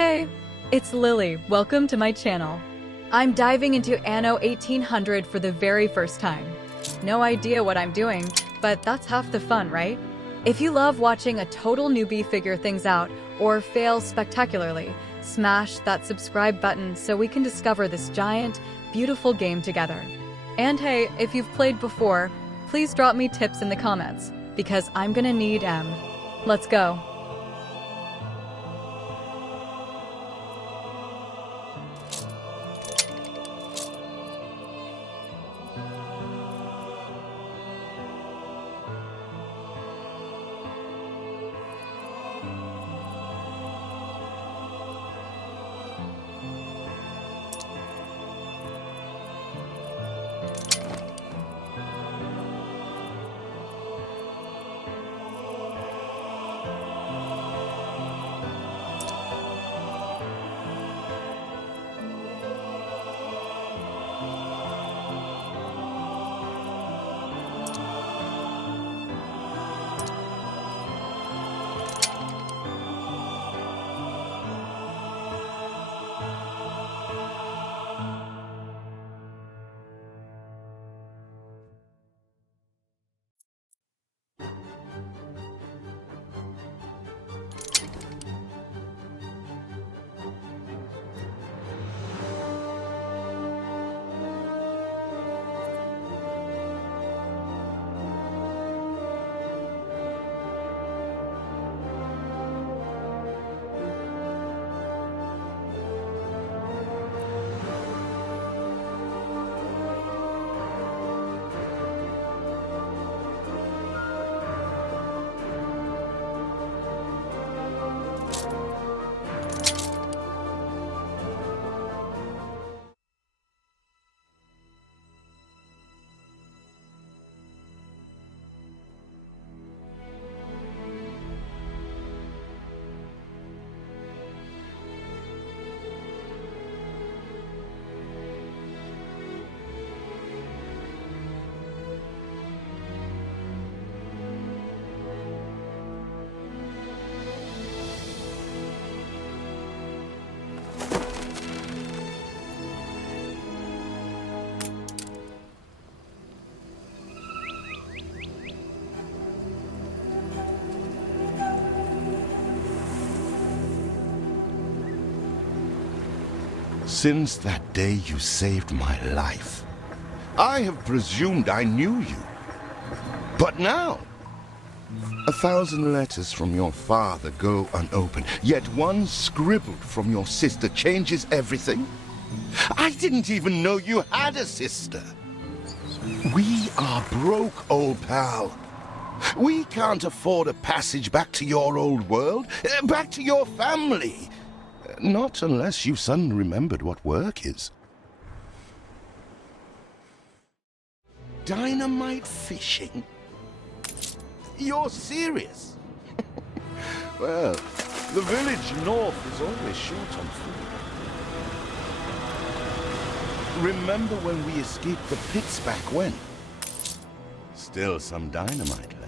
Hey, it's Lily. Welcome to my channel. I'm diving into Anno 1800 for the very first time. No idea what I'm doing, but that's half the fun, right? If you love watching a total newbie figure things out or fail spectacularly, smash that subscribe button so we can discover this giant, beautiful game together. And hey, if you've played before, please drop me tips in the comments, because I'm gonna need 'em. Let's go. Since that day you saved my life, I have presumed I knew you. But now, 1,000 letters from your father go unopened, yet one scribbled from your sister changes everything. I didn't even know you had a sister. We are broke, old pal. We can't afford a passage back to your old world, back to your family. Not unless you suddenly remembered what work is. Dynamite fishing? You're serious? Well, the village north is always short on food. Remember when we escaped the pits back when? Still some dynamite left.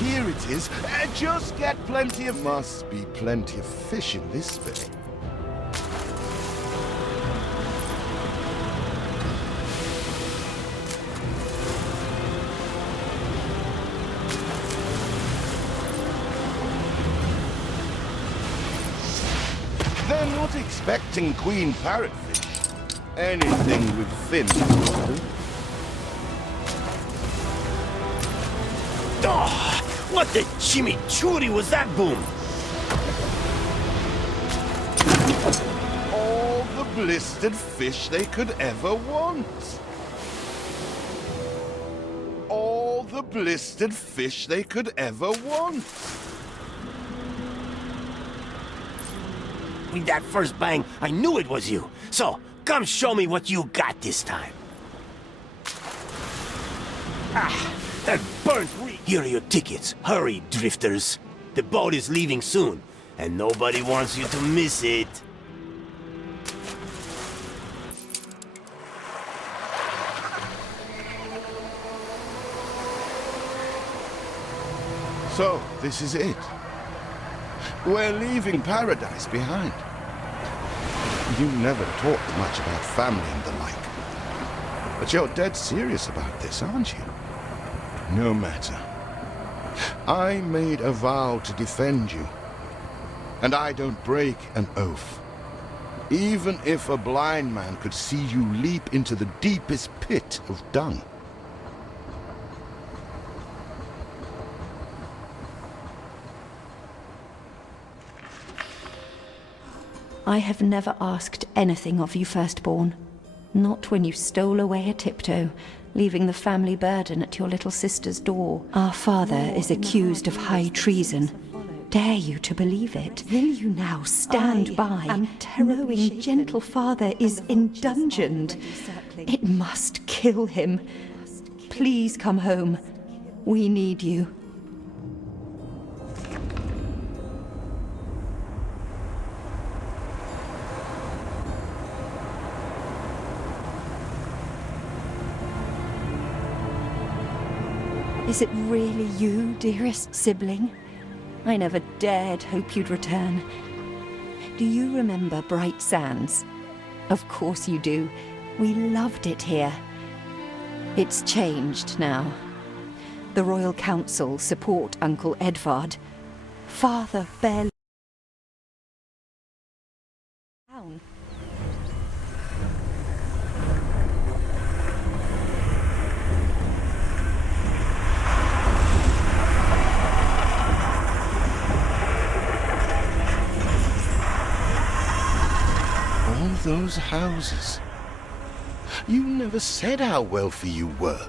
Here it is. Just get plenty of... Must be plenty of fish in this bay. They're not expecting queen parrotfish. Anything with fins will do. Oh, what the chimichurri was that boom? All the blistered fish they could ever want. All the blistered fish they could ever want. With that first bang, I knew it was you. So, come show me what you got this time. Ah, that burnt re- Here are your tickets. Hurry, drifters. The boat is leaving soon, and nobody wants you to miss it. So, this is it. We're leaving paradise behind. You never talked much about family and the like. But you're dead serious about this, aren't you? No matter. I made a vow to defend you. And I don't break an oath. Even if a blind man could see you leap into the deepest pit of dung. I have never asked anything of you, firstborn. Not when you stole away a tiptoe, leaving the family burden at your little sister's door. Our father is accused of high treason. Dare you to believe it? Will you now stand by, knowing gentle father is indungeoned? It must kill him. Please come home. We need you. Is it really you, dearest sibling? I never dared hope you'd return. Do you remember Bright Sands? Of course you do. We loved it here. It's changed now. The Royal Council support Uncle Edvard. Father barely... down. All those houses. You never said how wealthy you were.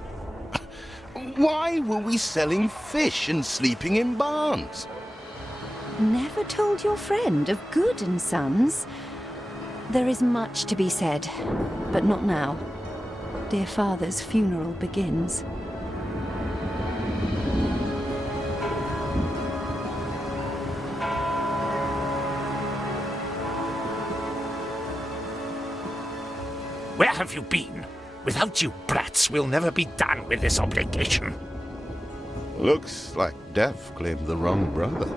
Why were we selling fish and sleeping in barns? Never told your friend of Good and Sons? There is much to be said, but not now. Dear father's funeral begins. Where have you been? Without you brats, we'll never be done with this obligation. Looks like Dev claimed the wrong brother.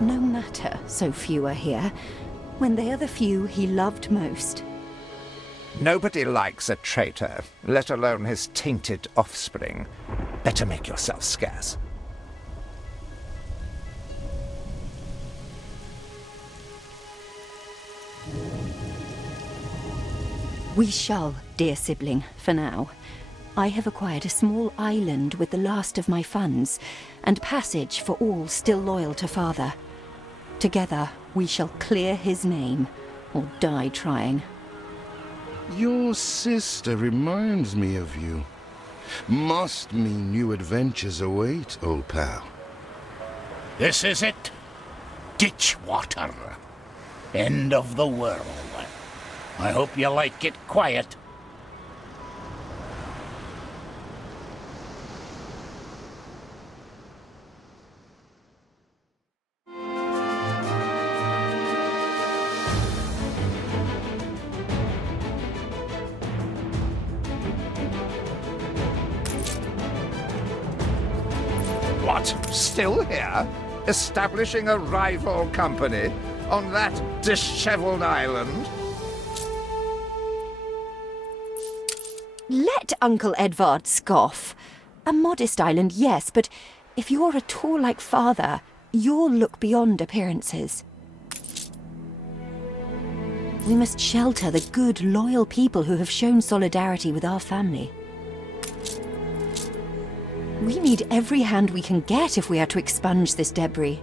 No matter, so few are here, when they are the few he loved most. Nobody likes a traitor, let alone his tainted offspring. Better make yourself scarce. We shall, dear sibling, for now. I have acquired a small island with the last of my funds, and passage for all still loyal to father. Together, we shall clear his name, or die trying. Your sister reminds me of you. Must mean new adventures await, old pal. This is it. Ditch water. End of the world. I hope you like it quiet. What? Still here? Establishing a rival company on that disheveled island? Let Uncle Edvard scoff. A modest island, yes, but if you're at all like father, you'll look beyond appearances. We must shelter the good, loyal people who have shown solidarity with our family. We need every hand we can get if we are to expunge this debris.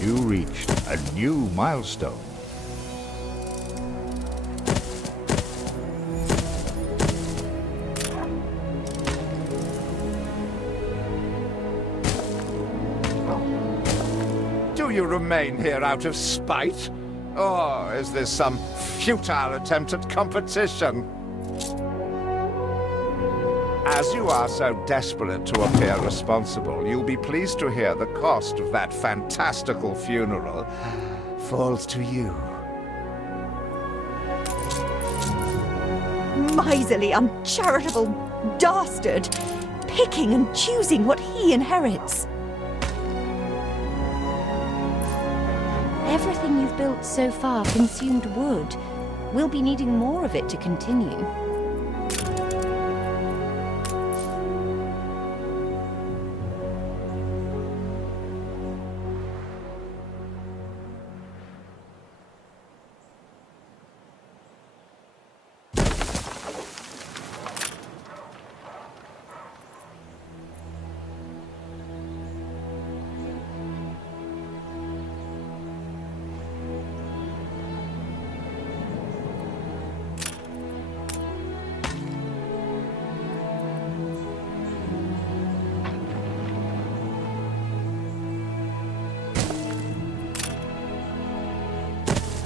You reached a new milestone. you remain here out of spite? Or is this some futile attempt at competition? As you are so desperate to appear responsible, you'll be pleased to hear the cost of that fantastical funeral falls to you. Miserly, uncharitable dastard! Picking and choosing what he inherits. Everything you've built so far consumed wood. We'll be needing more of it to continue.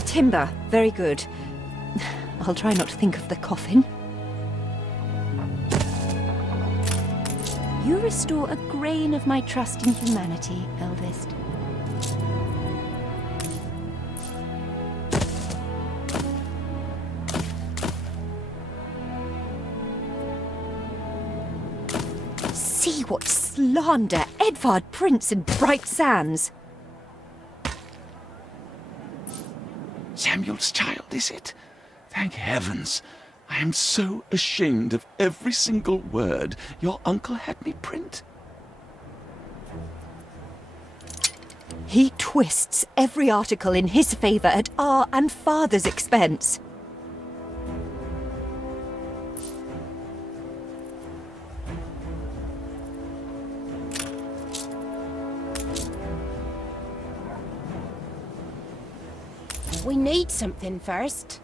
Timber, very good. I'll try not to think of the coffin. You restore a grain of my trust in humanity, eldest. See what slander Edvard Prince and Bright Sands! Samuel's child, is it? Thank heavens. I am so ashamed of every single word your uncle had me print. He twists every article in his favor at our and father's expense. We need something first.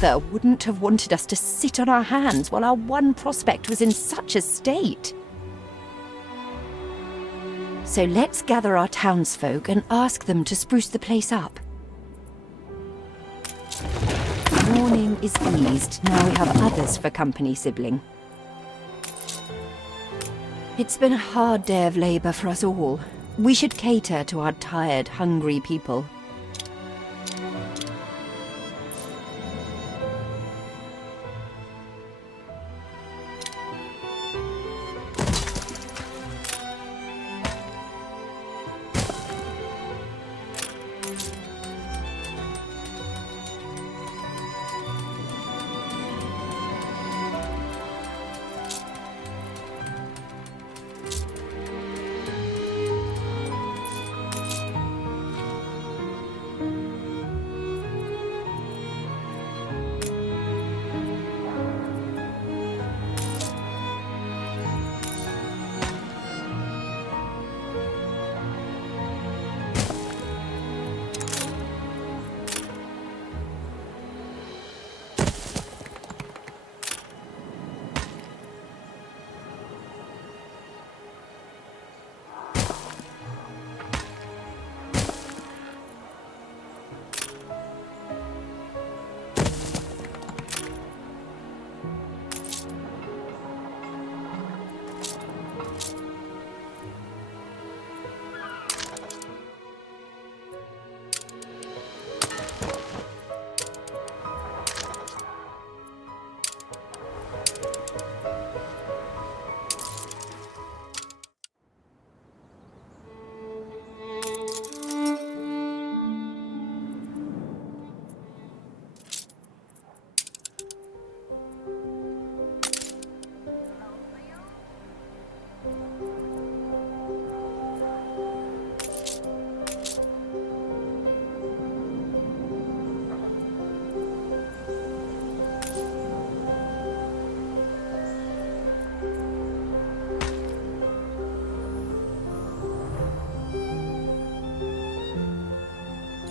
mother wouldn't have wanted us to sit on our hands while our one prospect was in such a state. So let's gather our townsfolk and ask them to spruce the place up. Mourning is eased, now we have others for company, sibling. It's been a hard day of labor for us all. We should cater to our tired, hungry people.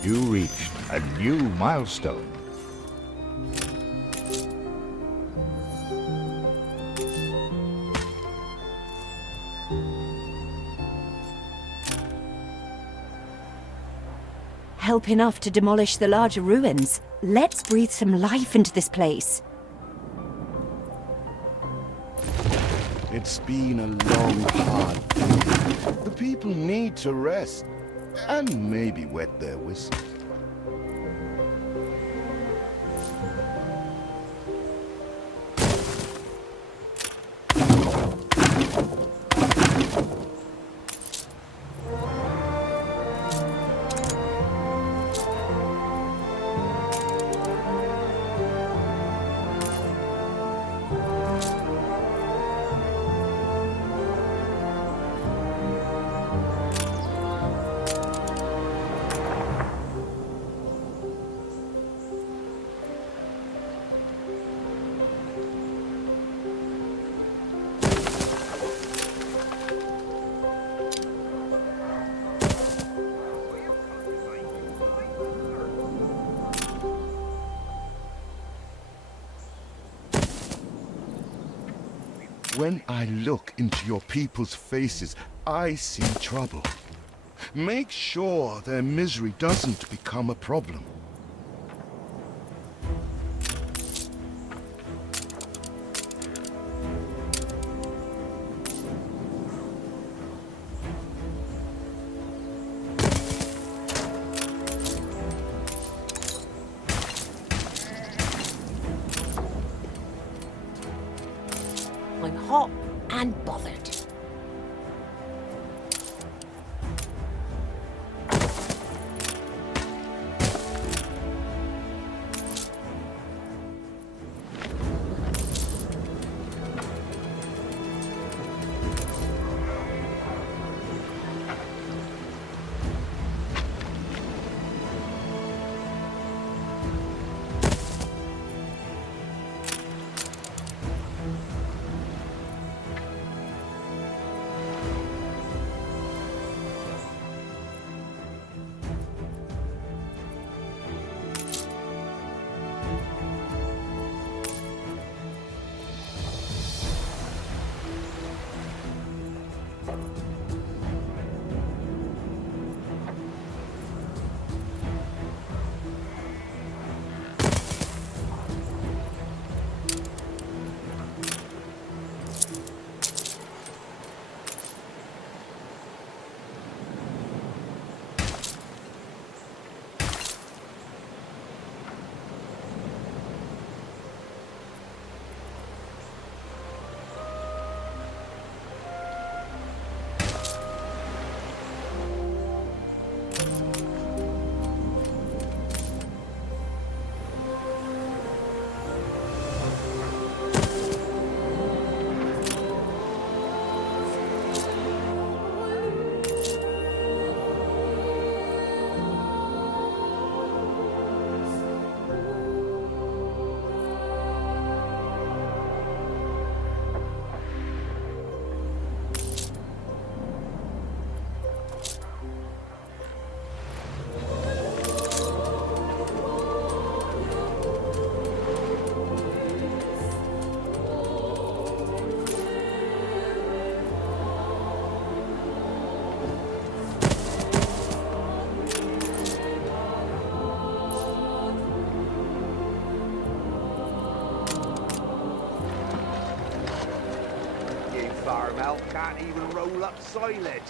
You reached a new milestone. Help enough to demolish the larger ruins. Let's breathe some life into this place. It's been a long, hard day. The people need to rest. And maybe wet their whistle. When I look into your people's faces, I see trouble. Make sure their misery doesn't become a problem. I'm hot and bothered. can't even roll up silage.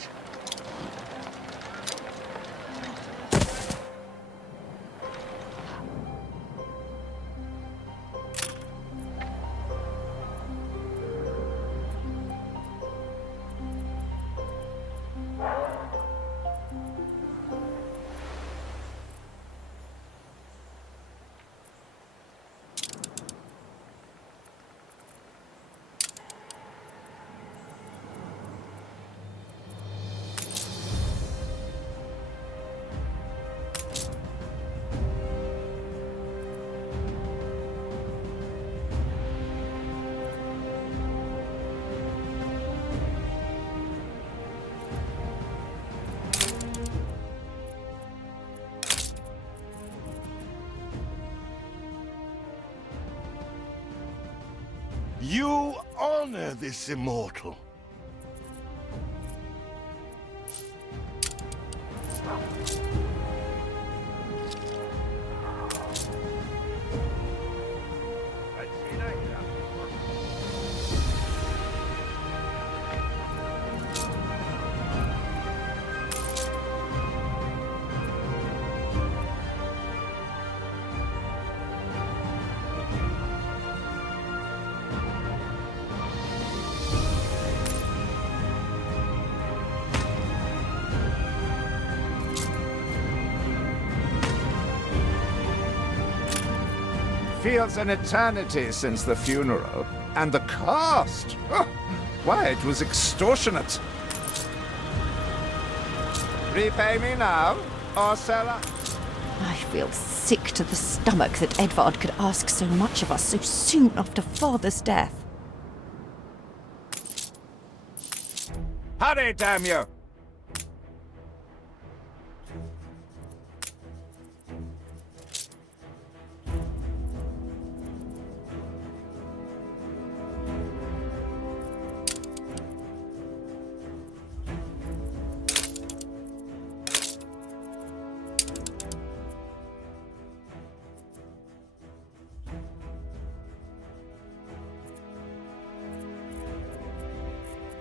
You honor this immortal. Feels an eternity since the funeral. And the cost! Oh, why, it was extortionate. Repay me now, or sell up. I feel sick to the stomach that Edvard could ask so much of us so soon after Father's death. Hurry, damn you!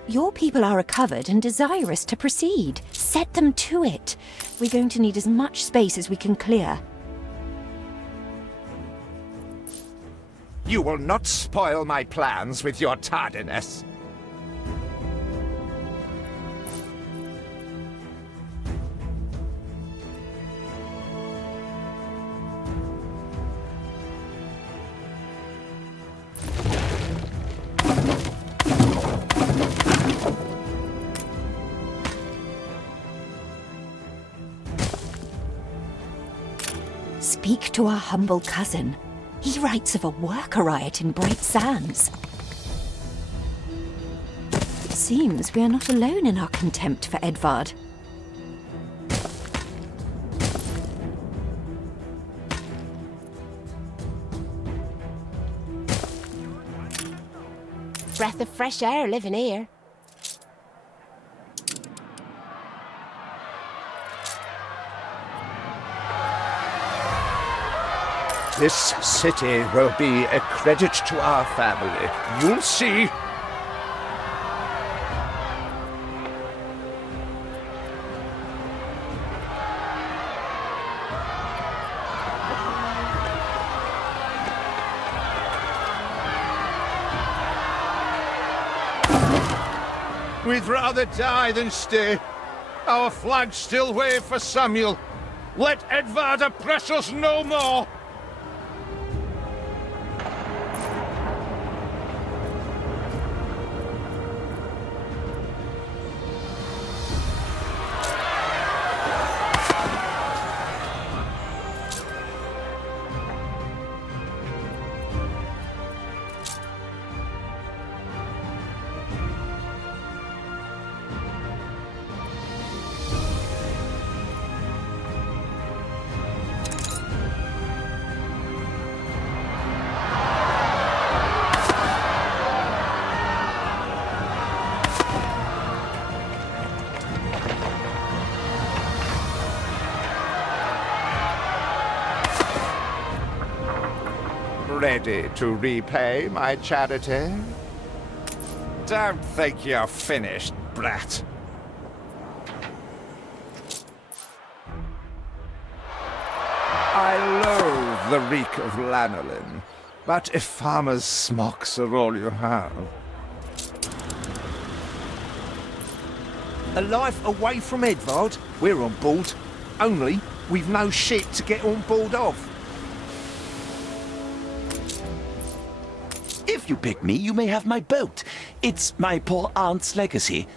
Your people are recovered and desirous to proceed. Set them to it. We're going to need as much space as we can clear. You will not spoil my plans with your tardiness. Speak to our humble cousin. He writes of a worker riot in Bright Sands. It seems we are not alone in our contempt for Edvard. Breath of fresh air living here. This city will be a credit to our family. You'll see. We'd rather die than stay. Our flags still wave for Samuel. Let Edvard oppress us no more. Ready to repay my charity? don't think you're finished, brat. I loathe the reek of lanolin, but if farmers' smocks are all you have... A life away from Edvard? We're on board. Only, we've no ship to get on board of. If you pick me, you may have my boat. It's my poor aunt's legacy.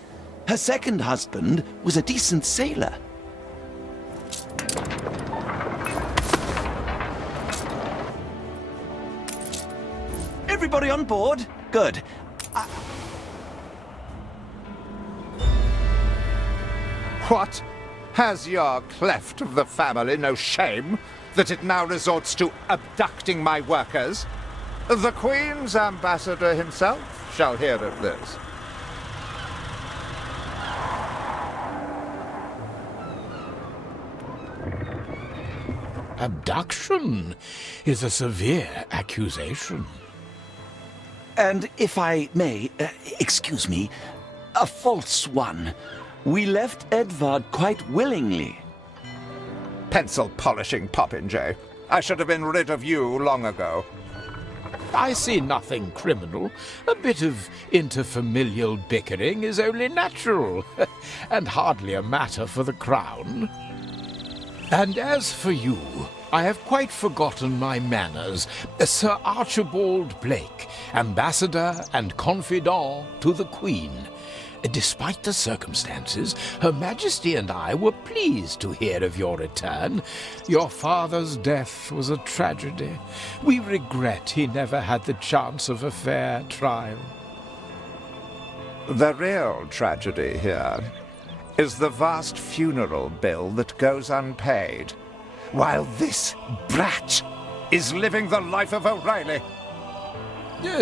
Her second husband was a decent sailor. Everybody on board? Good. What? Has your cleft of the family no shame that it now resorts to abducting my workers? The Queen's ambassador himself shall hear of this. Abduction is a severe accusation. And if I may, excuse me, a false one. We left Edvard quite willingly. Pencil-polishing popinjay. I should have been rid of you long ago. I see nothing criminal. A bit of interfamilial bickering is only natural, and hardly a matter for the crown. And as for you, I have quite forgotten my manners. Sir Archibald Blake, ambassador and confidant to the Queen. Despite the circumstances, Her Majesty and I were pleased to hear of your return. Your father's death was a tragedy. We regret he never had the chance of a fair trial. The real tragedy here is the vast funeral bill that goes unpaid, while this brat is living the life of O'Reilly.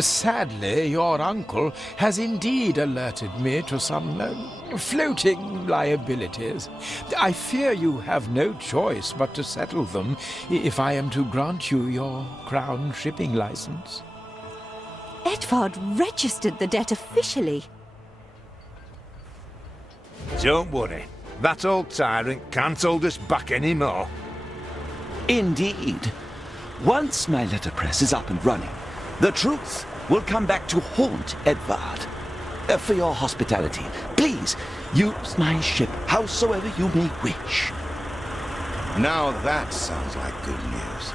Sadly, your uncle has indeed alerted me to some floating liabilities. I fear you have no choice but to settle them if I am to grant you your crown shipping license. Edvard registered the debt officially. Don't worry. That old tyrant can't hold us back anymore. Indeed. Once my letterpress is up and running, the truth will come back to haunt Edvard. For your hospitality, please use my ship howsoever you may wish. Now that sounds like good news.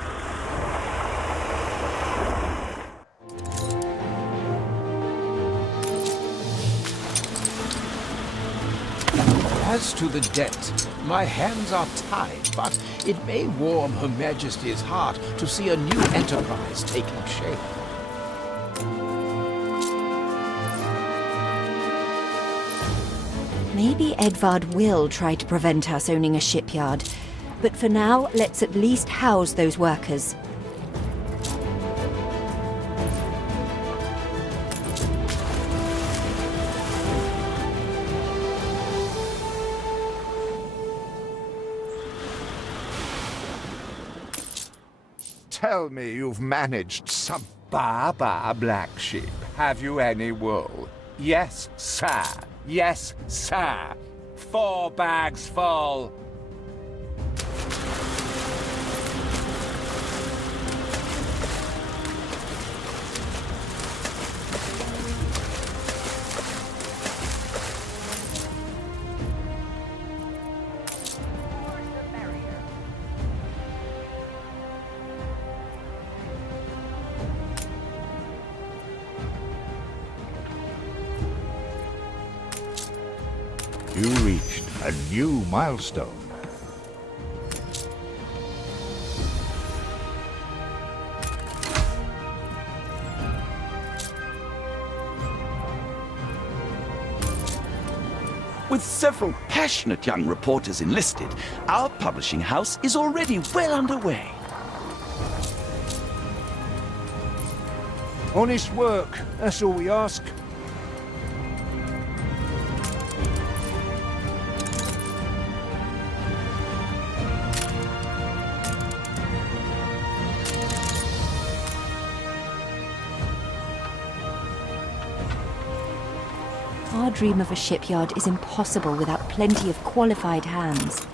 As to the debt, my hands are tied, but it may warm Her Majesty's heart to see a new enterprise taking shape. Maybe Edvard will try to prevent us owning a shipyard, but for now, let's at least house those workers. Tell me you've managed some Baba black sheep. Have you any wool? Yes, sir. Yes, sir. 4 bags full. You reached a new milestone. With several passionate young reporters enlisted, our publishing house is already well underway. Honest work, that's all we ask. dream of a shipyard is impossible without plenty of qualified hands.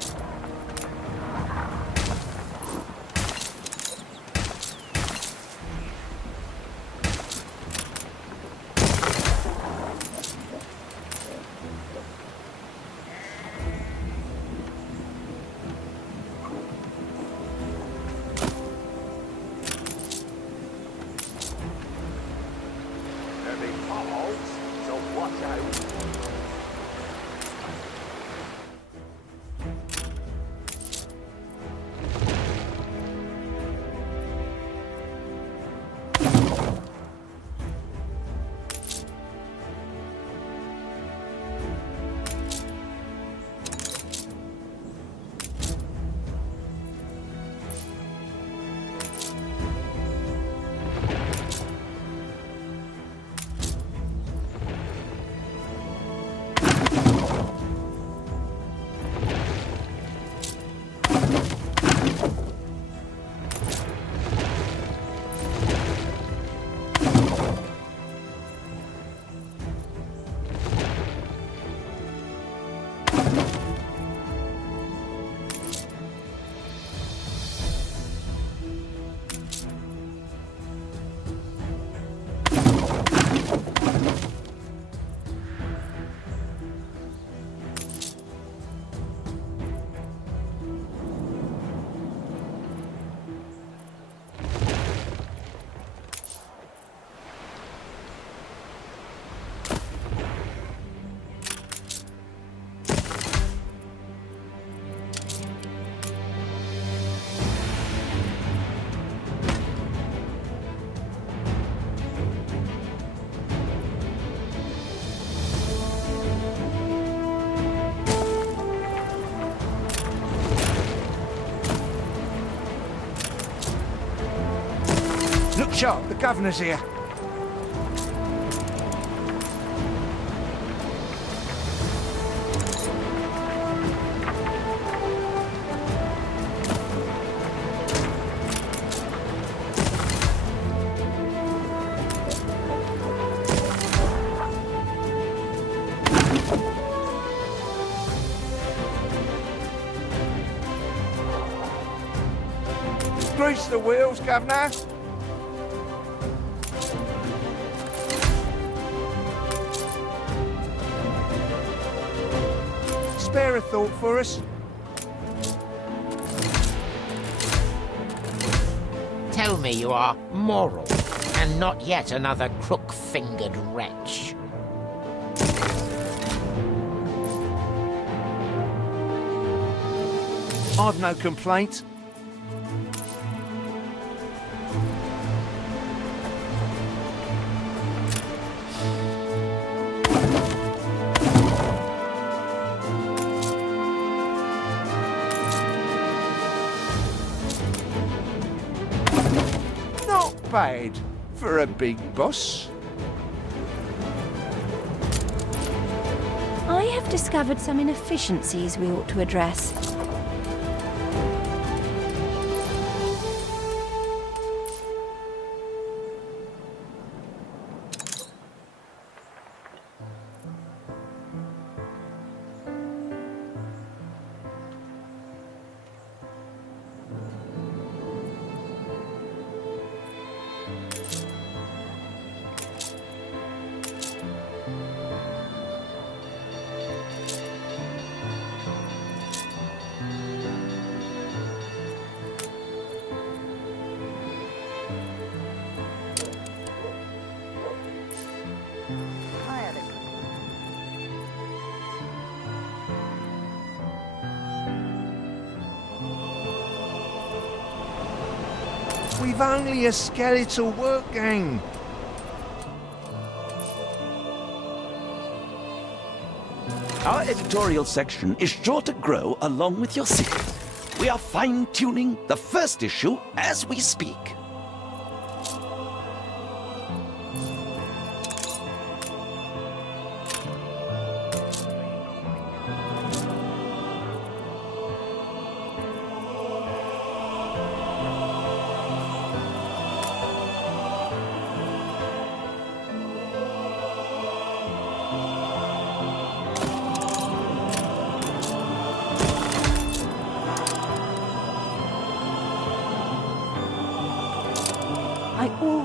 Look sharp, the governor's here. Grease the wheels, Governor. Spare a thought for us. Tell me you are moral, and not yet another crook-fingered wretch. I've no complaint. Not bad for a big boss. I have discovered some inefficiencies we ought to address. We've only a skeletal work gang. Our editorial section is sure to grow along with your city. We are fine-tuning the first issue as we speak.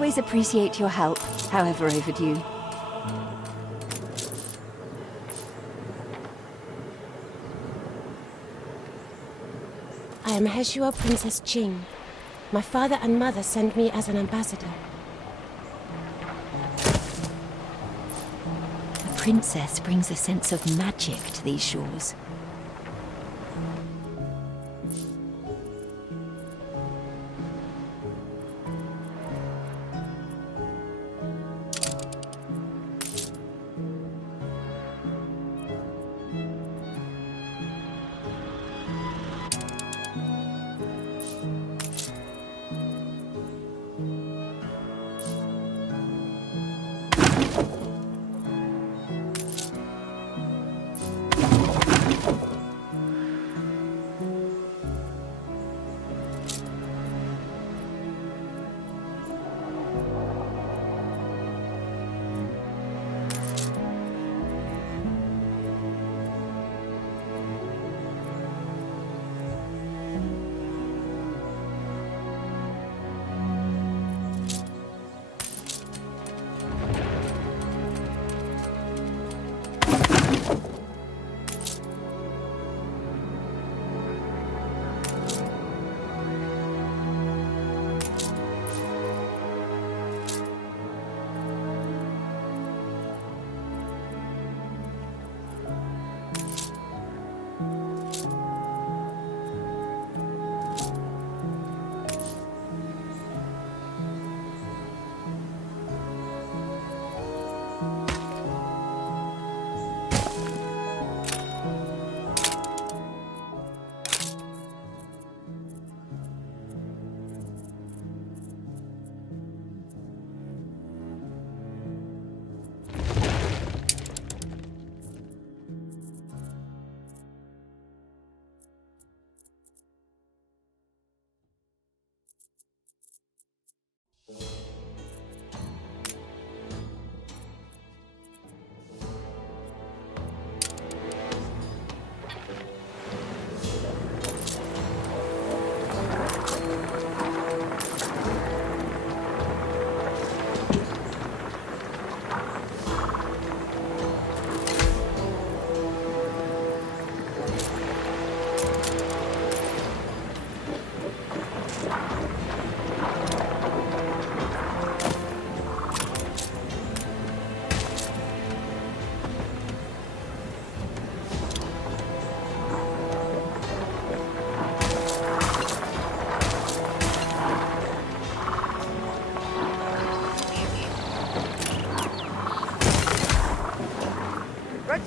always appreciate your help, however overdue. I am Heshua Princess Qing. My father and mother sent me as an ambassador. The princess brings a sense of magic to these shores.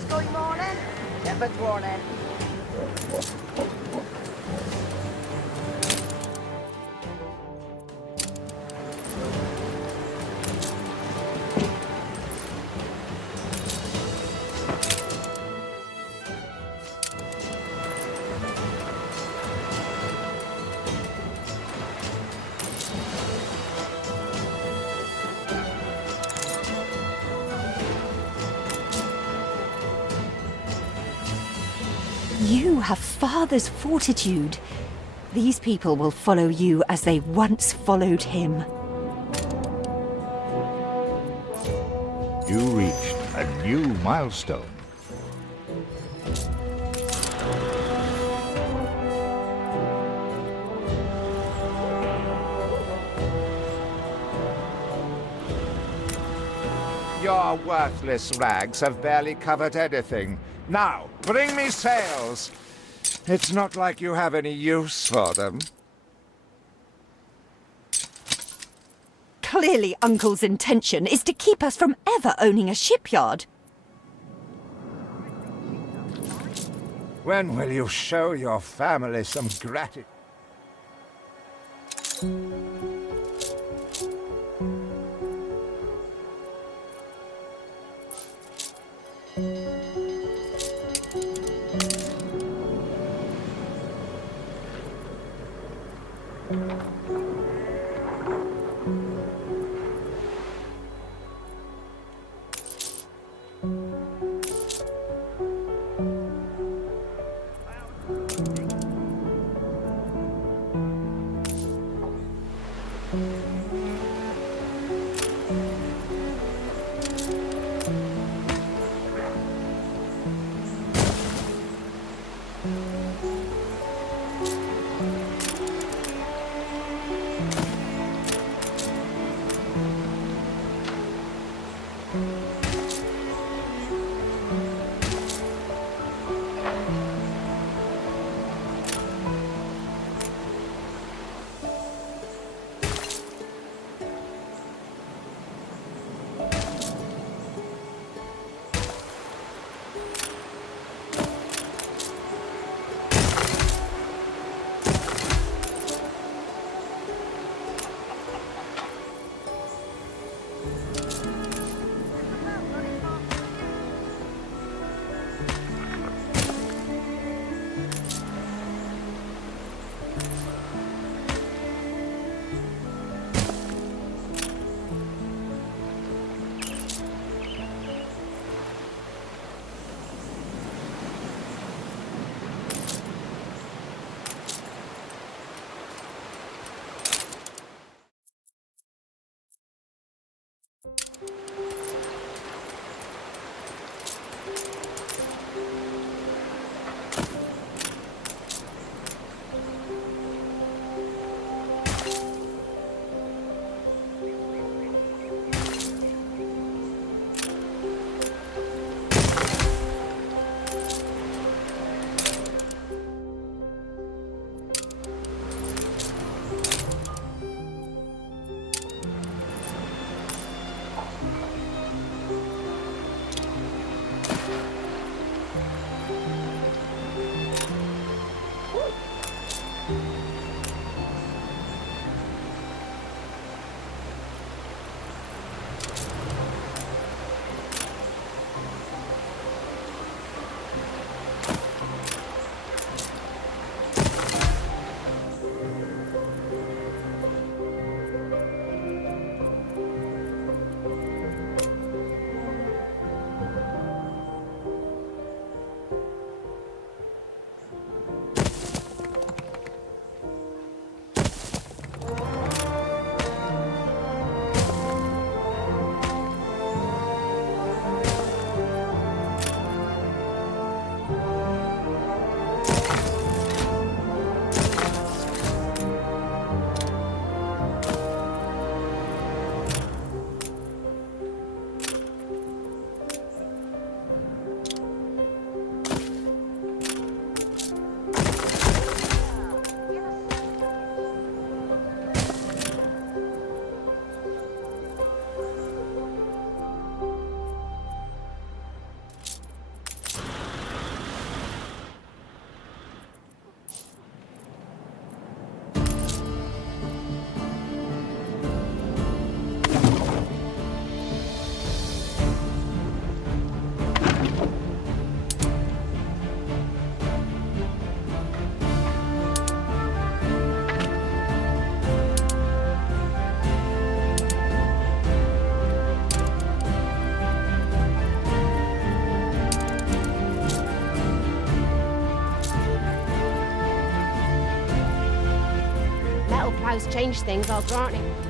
Good morning. Shepherd's warning. You have father's fortitude. These people will follow you as they once followed him. You reached a new milestone. Your worthless rags have barely covered anything. Now, bring me sails. It's not like you have any use for them. Clearly Uncle's intention is to keep us from ever owning a shipyard. When will you show your family some gratitude? Plows change things, I'll grant it.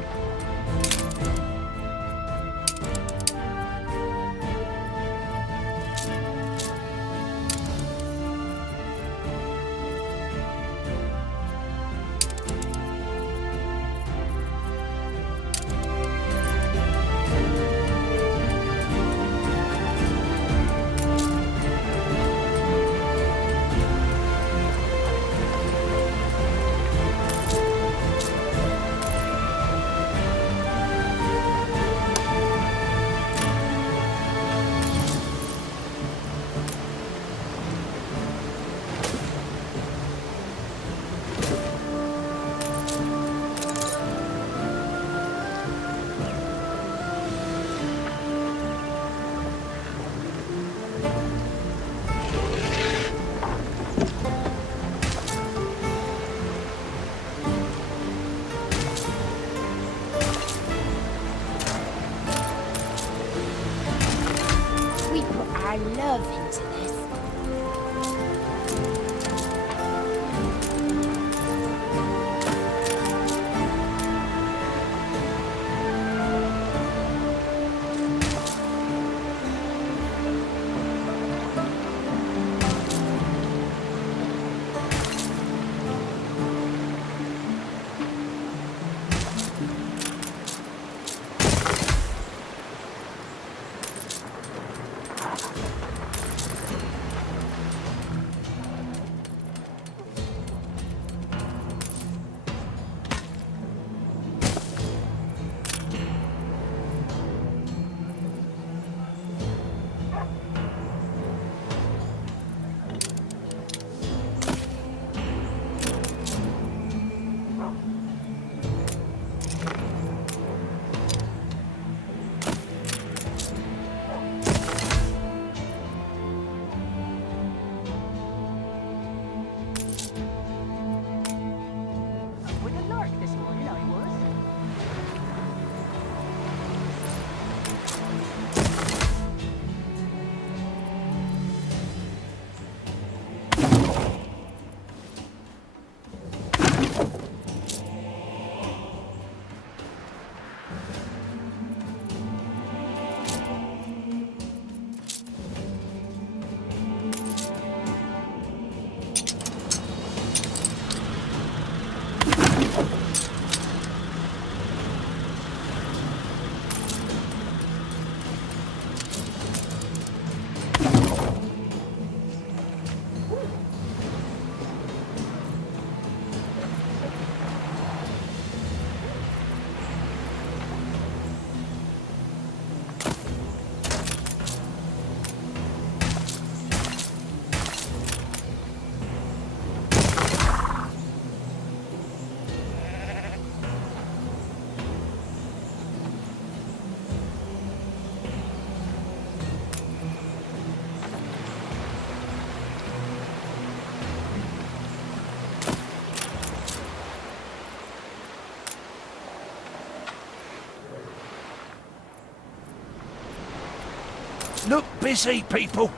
Look busy, people.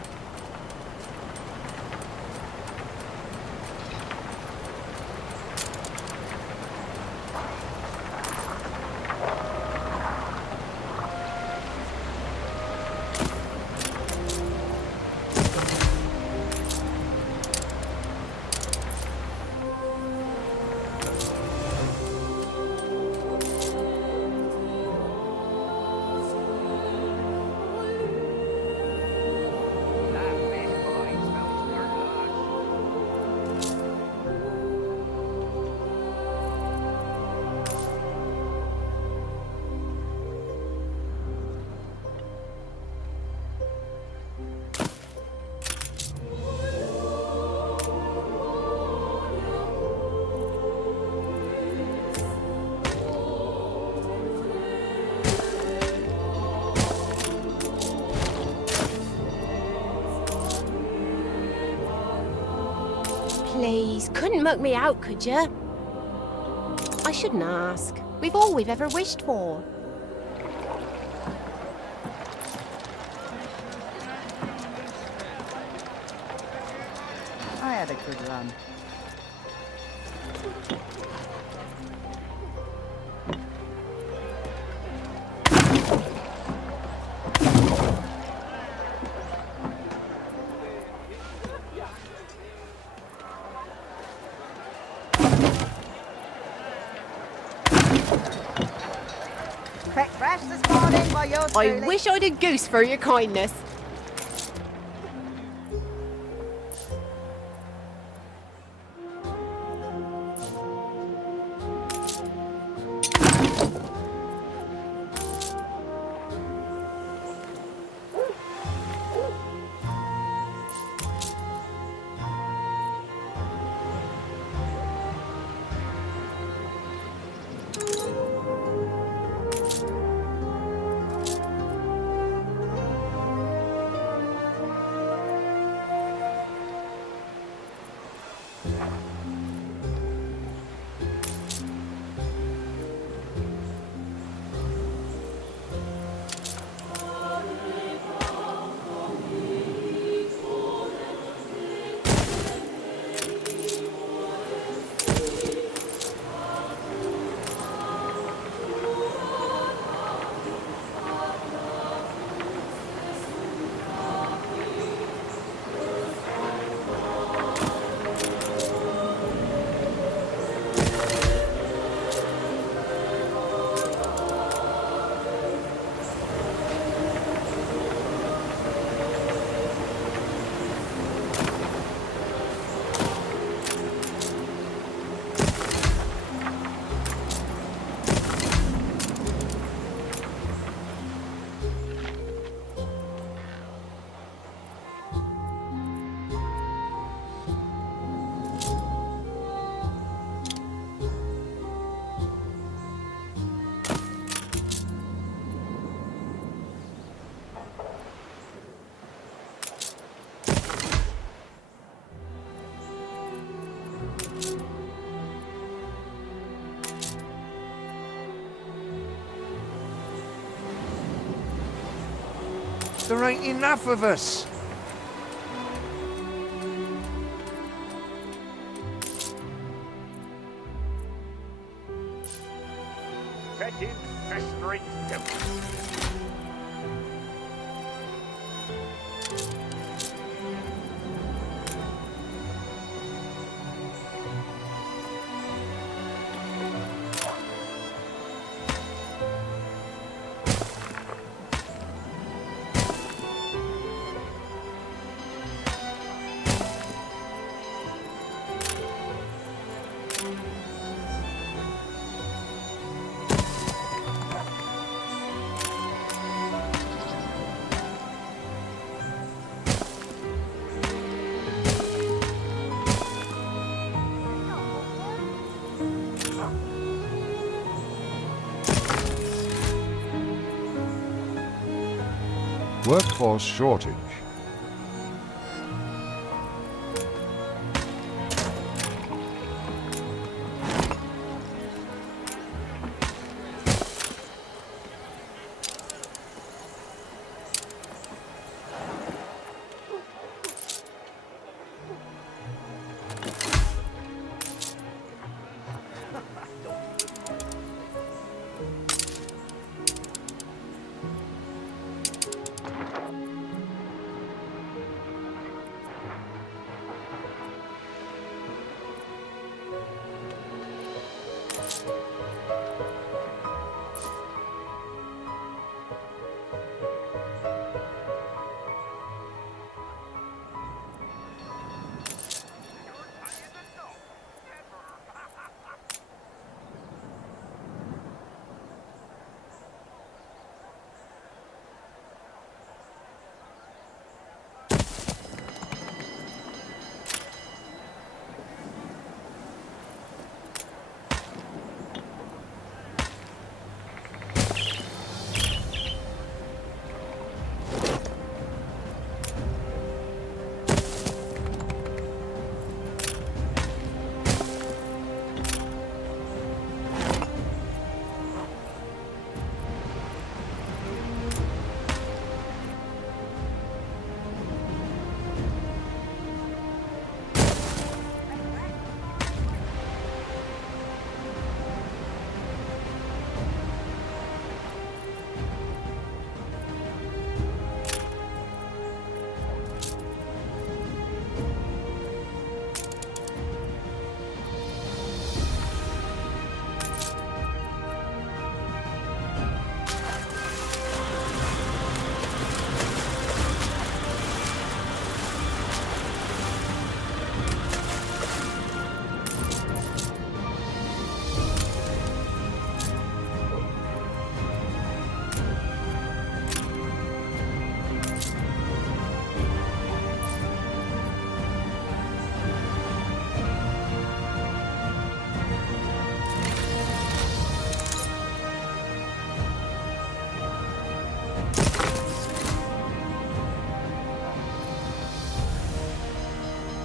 Please, couldn't muck me out, could you? I shouldn't ask. We've all we've ever wished for. I had a good run. Quick fresh this morning by yours I truly. wish I'd a goose for your kindness. There ain't enough of us. Fetid, festering devils. Workforce shortage.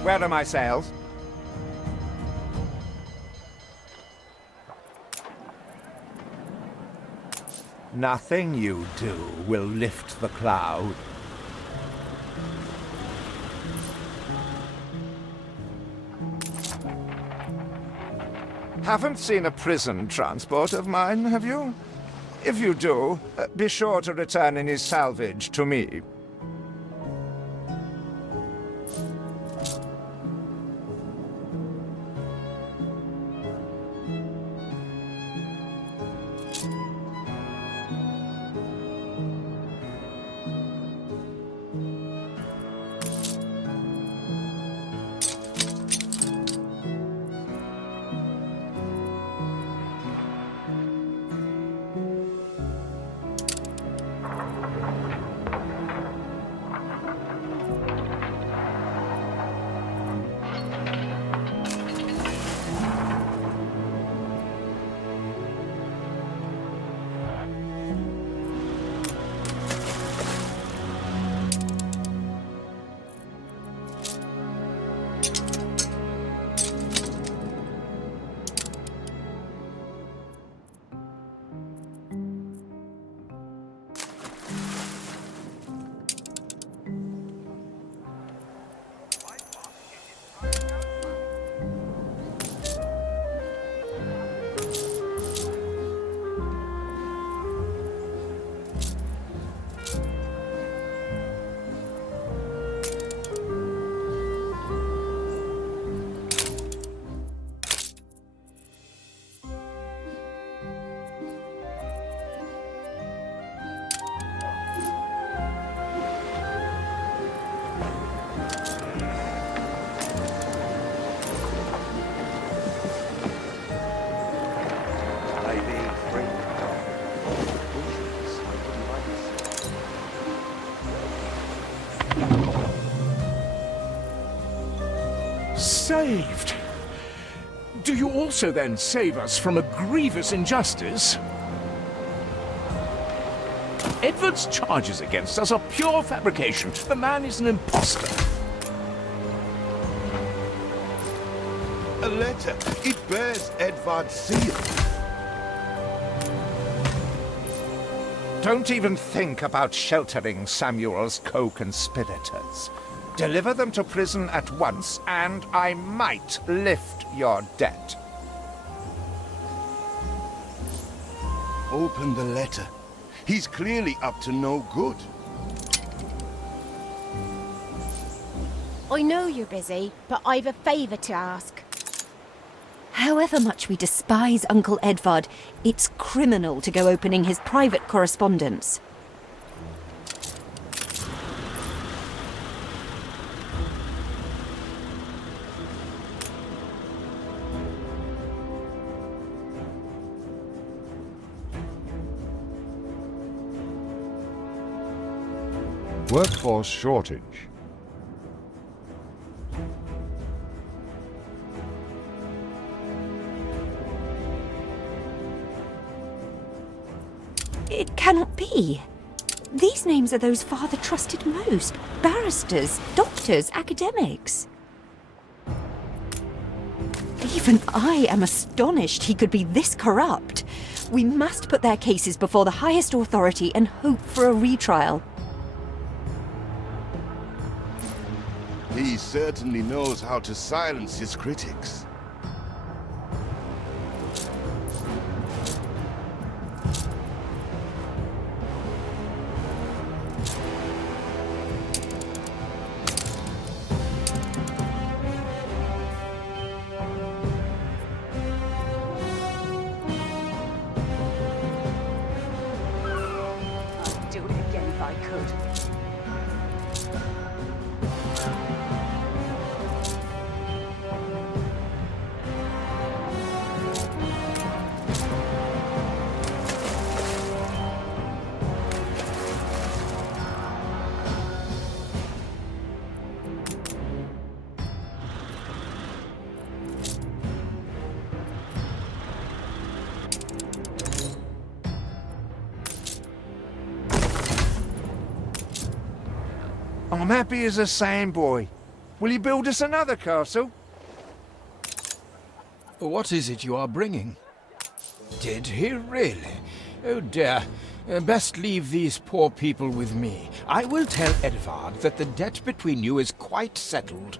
Where are my sails? Nothing you do will lift the cloud. Haven't seen a prison transport of mine, have you? If you do, be sure to return any salvage to me. Saved! Do you also then save us from a grievous injustice? Edward's charges against us are pure fabrication. The man is an imposter. A letter. It bears Edvard's seal. Don't even think about sheltering Samuel's co-conspirators. Deliver them to prison at once, and I might lift your debt. Open the letter. He's clearly up to no good. I know you're busy, but I've a favour to ask. However much we despise Uncle Edvard, it's criminal to go opening his private correspondence. Workforce shortage. It cannot be. These names are those Father trusted most. Barristers, doctors, academics. Even I am astonished he could be this corrupt. We must put their cases before the highest authority and hope for a retrial. He certainly knows how to silence his critics. I'd do it again if I could. I'm happy as a sane boy. Will you build us another castle? What is it you are bringing? Did he really? Oh dear. Best leave these poor people with me. I will tell Edvard that the debt between you is quite settled.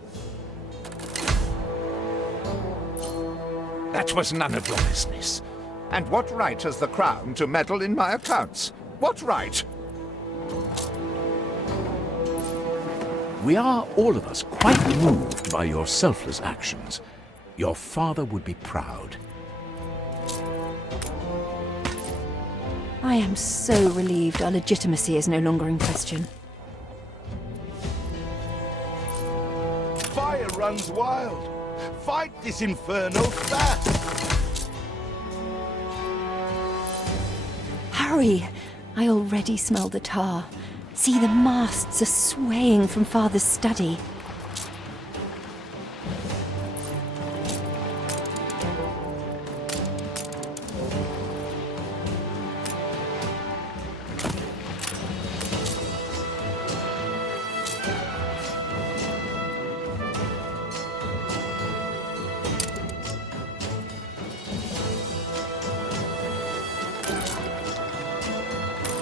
That was none of your business. And what right has the Crown to meddle in my accounts? What right? We are, all of us, quite moved by your selfless actions. Your father would be proud. I am so relieved our legitimacy is no longer in question. Fire runs wild. Fight this inferno fast. Hurry! I already smell the tar. See, the masts are swaying from Father's study.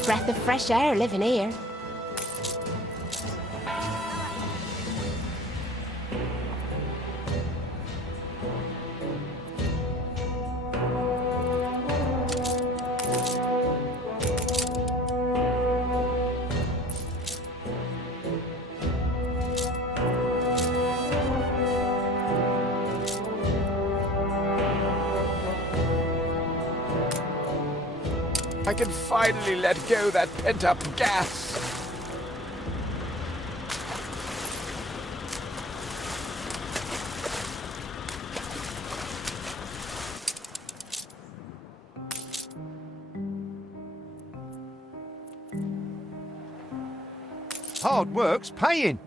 Breath of fresh air living here. I can finally let go that pent-up gas. Hard work's paying.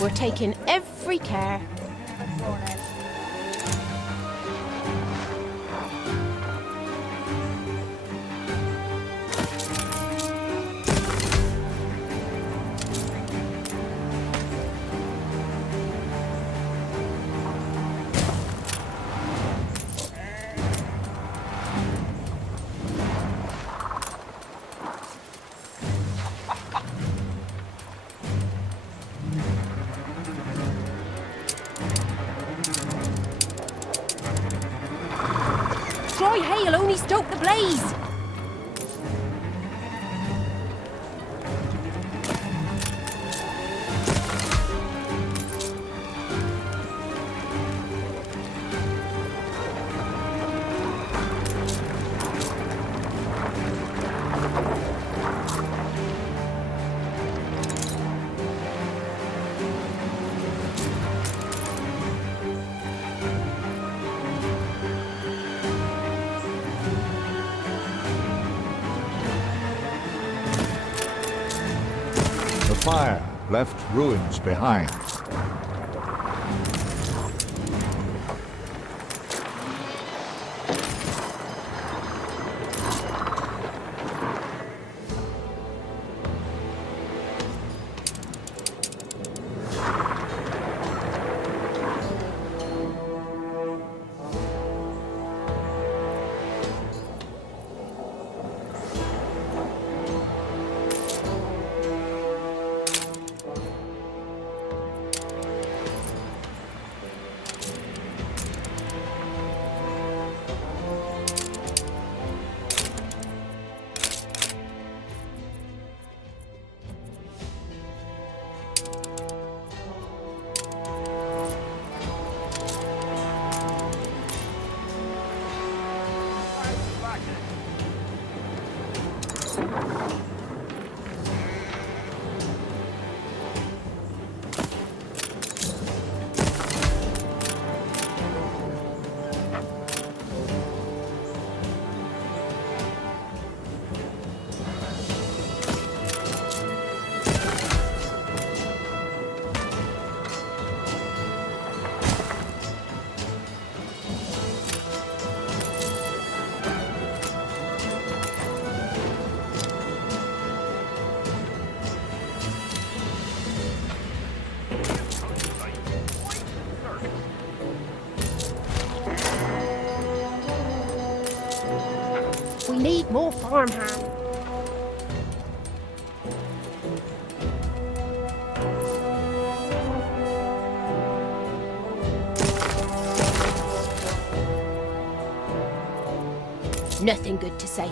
We're taking every care. Dry hay will only stoke the blaze. The fire left ruins behind. We need more farmhand. Nothing good to say.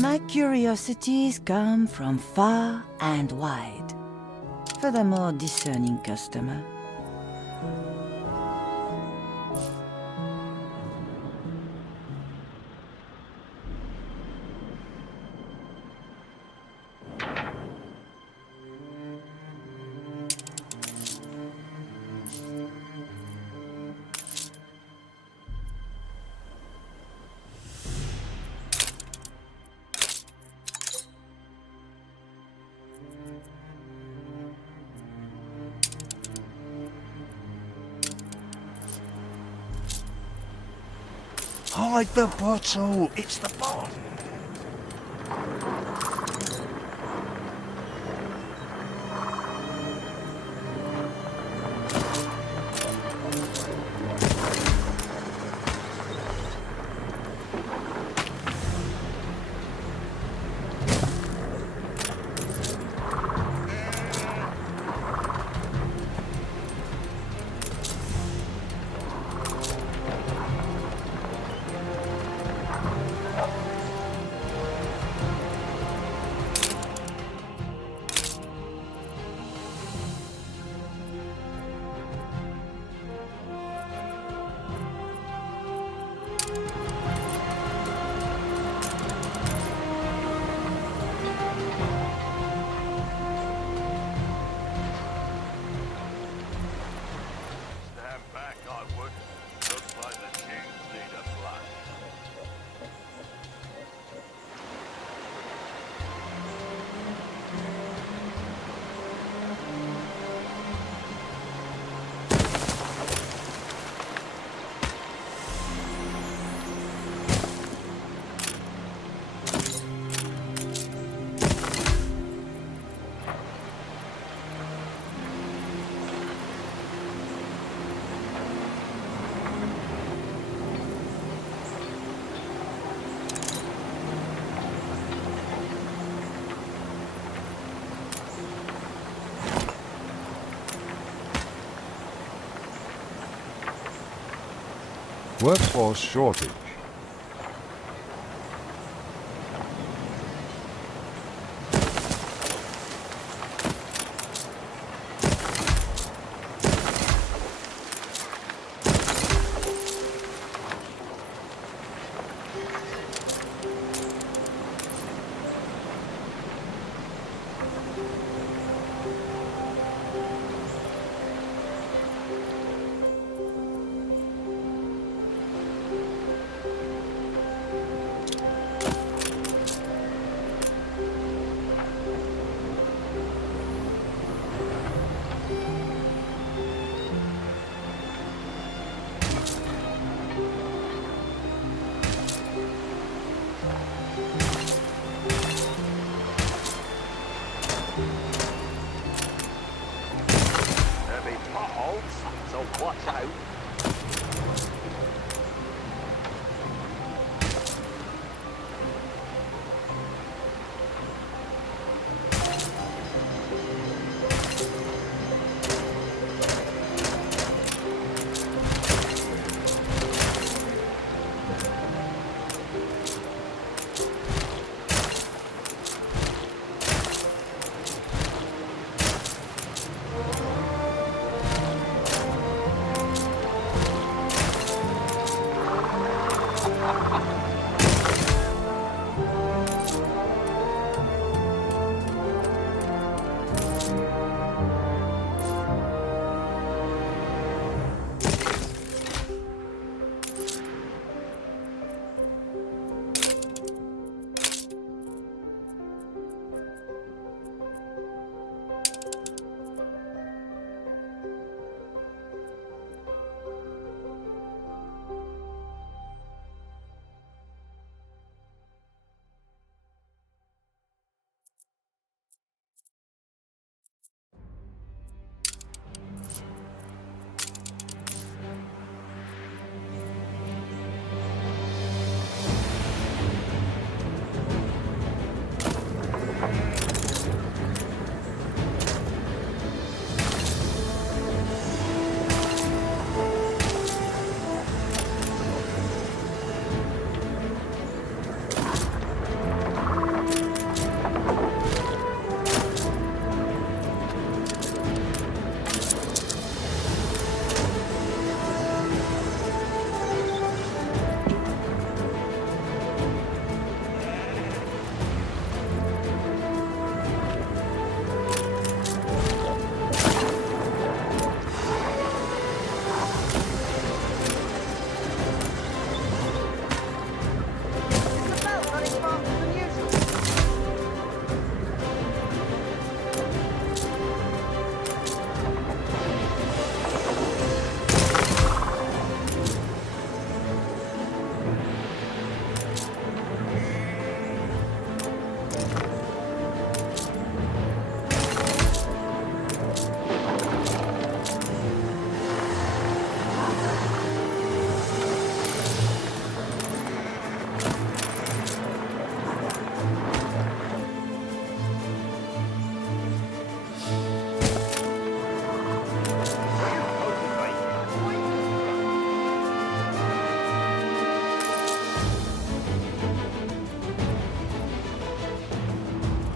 My curiosities come from far and wide. For the more discerning customer. Hide the bottle! It's the bomb! Workforce shortage.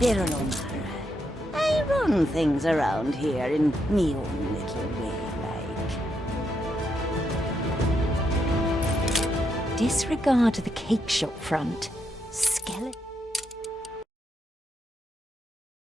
Pero no matter. I run things around here in me own little way, like. Disregard the cake shop front.